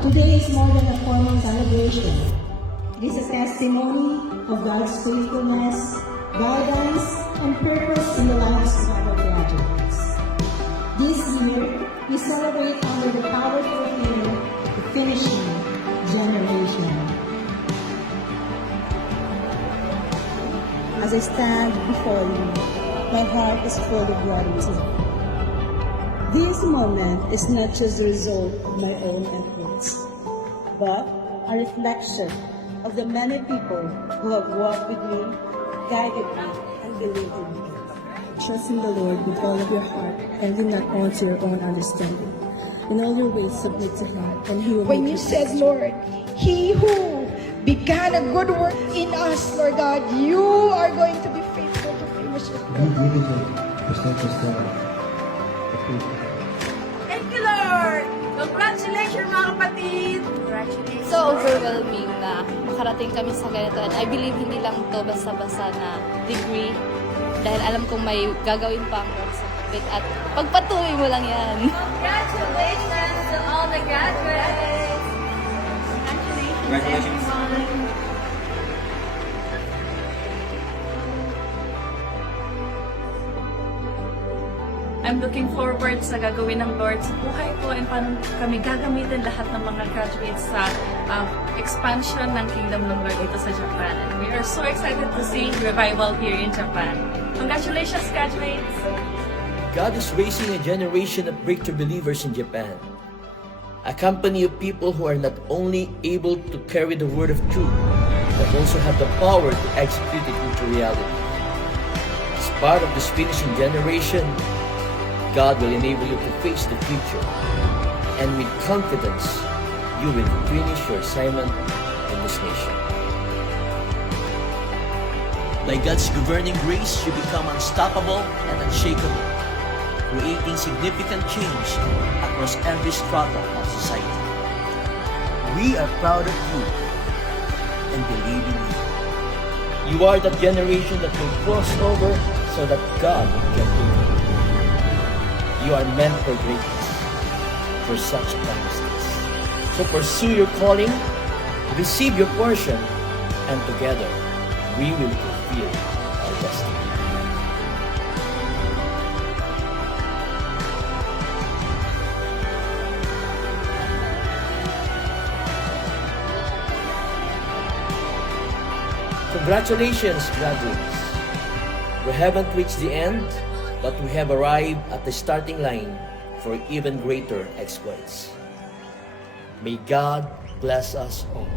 Today is more than a formal celebration. It is a testimony of God's faithfulness, guidance, and purpose in the lives of our graduates. This year, we celebrate under the powerful theme, the finishing generation. As I stand before you, my heart is full of gratitude. This moment is not just the result of my own efforts, but a reflection of the many people who have walked with me, guided me, and believed in me. Trust in the Lord with all of your heart and lean not onto your own understanding. In all your ways submit to Him, and He will When make you said, Lord, He who began a good work in us, Lord God, you are going to be faithful to finish it. Thank you, Lord! Congratulations, mga kapatid! Congratulations! So overwhelming na makarating kami sa ganito. And I believe hindi lang to basta-basta na degree. Dahil alam kong may gagawin pa ang Lord sa bit. At pagpatuloy mo lang yan. Congratulations to all the graduates! Congratulations, everyone! I'm looking forward sa gagawin ng Lord sa buhay ko and paano kami gagamitin lahat ng mga graduates sa expansion ng Kingdom ng Lord dito sa Japan. And we are so excited to see revival here in Japan. Congratulations, graduates! God is raising a generation of breakthrough believers in Japan. A company of people who are not only able to carry the word of truth, but also have the power to execute it into reality. As part of this finishing generation, God will enable you to face the future, and with confidence, you will finish your assignment in this nation. By God's governing grace, you become unstoppable and unshakable, creating significant change across every strata of society. We are proud of you and believe in you. You are the generation that will cross over so that God can do it. You are meant for greatness, for such promises. So pursue your calling, receive your portion, and together we will fulfill our destiny. Congratulations, graduates. We haven't reached the end, but we have arrived at the starting line for even greater exploits. May God bless us all.